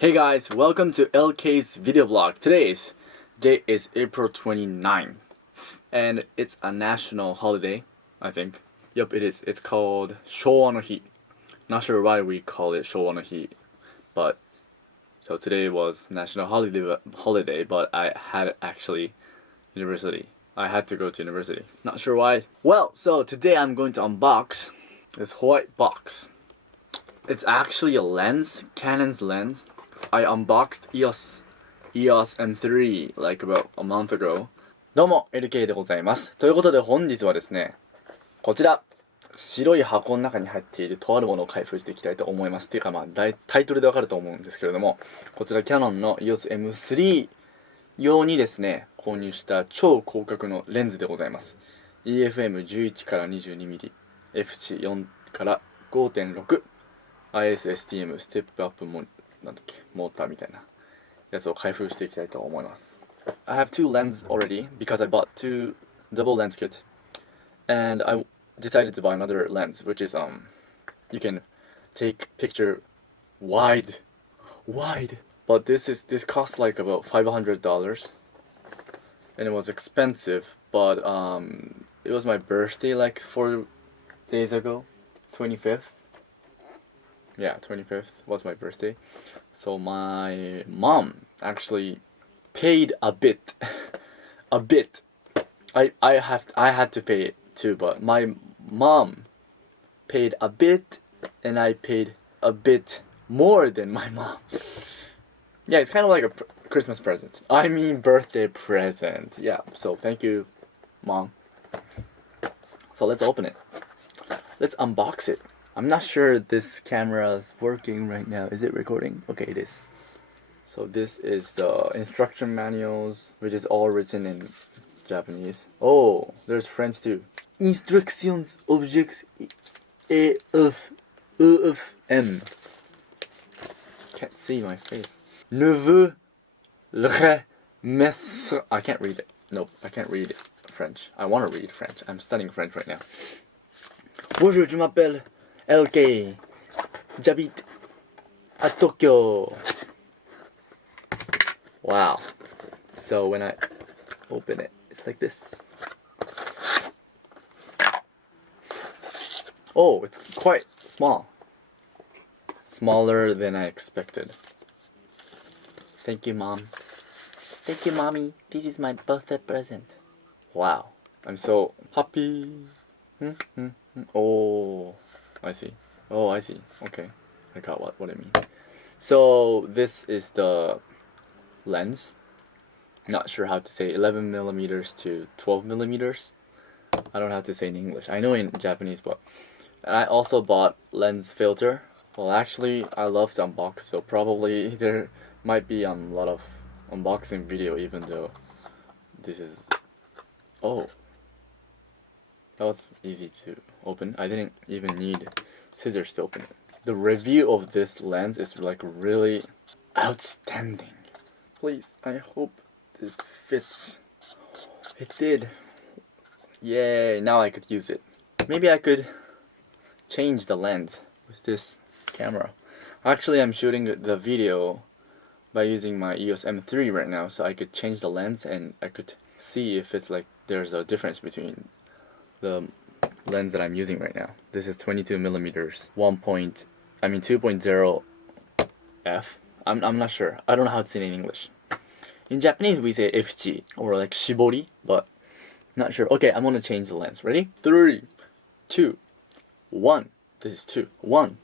Hey guys, welcome to LK's video blog. Today's date is April 29th and it's a national holiday, I think. Yep, it is. It's called 昭和の日. Not sure why we call it 昭和の日, but so today was national holiday, but I had actually university. I had to go to university. Not sure why. Well, so today I'm going to unbox this white box. It's actually a lens, Canon's lens. I unboxed EF-M3 like about a month ago. どうも LK でございます。ということで本日はですね、こちら白い箱の中に入っているとあるものを開封していきたいと思います。っていうかタイトルでわかると思うんですけれども、こちらキヤノンの EOS-M3 用にですね購入した超広角のレンズでございます。EF-M11 から 22mm F4 から 5.6 IS STM ステップアップモーターみたいなやつを開封していきたいと思います。I have two lenses already because I bought two double lens kit and I decided to buy another lens which is you can take picture wide but this costs like about $500 and it was expensive but it was my birthday like 4 days ago, 25th. Yeah, 25th was my birthday. So my mom actually paid a bit. I had to pay it too, but my mom paid a bit and I paid a bit more than my mom. Yeah, it's kind of like a Christmas present. I mean birthday present. Yeah, so thank you, Mom. So let's open it. Let's unbox it. I'm not sure this camera is working right now. Is it recording? Okay, it is. So this is the instruction manuals, which is all written in Japanese. Oh, there's French too. Instructions objects EF-M. Can't see my face. Ne veux remettre. I can't read it. Nope, I can't read French. I want to read French. I'm studying French right now. Bonjour, je m'appelle LK. J'habite à Tokyo. Wow. So when I open it, it's like this. Oh, it's quite small. Smaller than I expected. Thank you, Mom. Thank you, Mommy. This is my birthday present. Wow. I'm so happy. Oh, I see. Oh, I see. Okay. I got what I mean. So this is the lens. Not sure how to say 11mm to 12mm. I don't have to say in English. I know in Japanese, but I also bought lens filter. Well, actually, I love to unbox, so probably there might be a lot of unboxing video, even though this is... Oh, that was easy to open. I didn't even need scissors to open it. The review of this lens is like really outstanding. Please, I hope this fits. It did. Yay, now I could use it. Maybe I could change the lens with this camera. Actually, I'm shooting the video by using my EOS M3 right now, so I could change the lens and I could see if it's like there's a difference between the lens that I'm using right now. This is 22mm 2.0 f. I'm not sure. I don't know how to say it in English. In Japanese we say FG or like shibori, but not sure. Okay, I'm gonna change the lens. Ready? 3, 2, 1. This is 2. 1,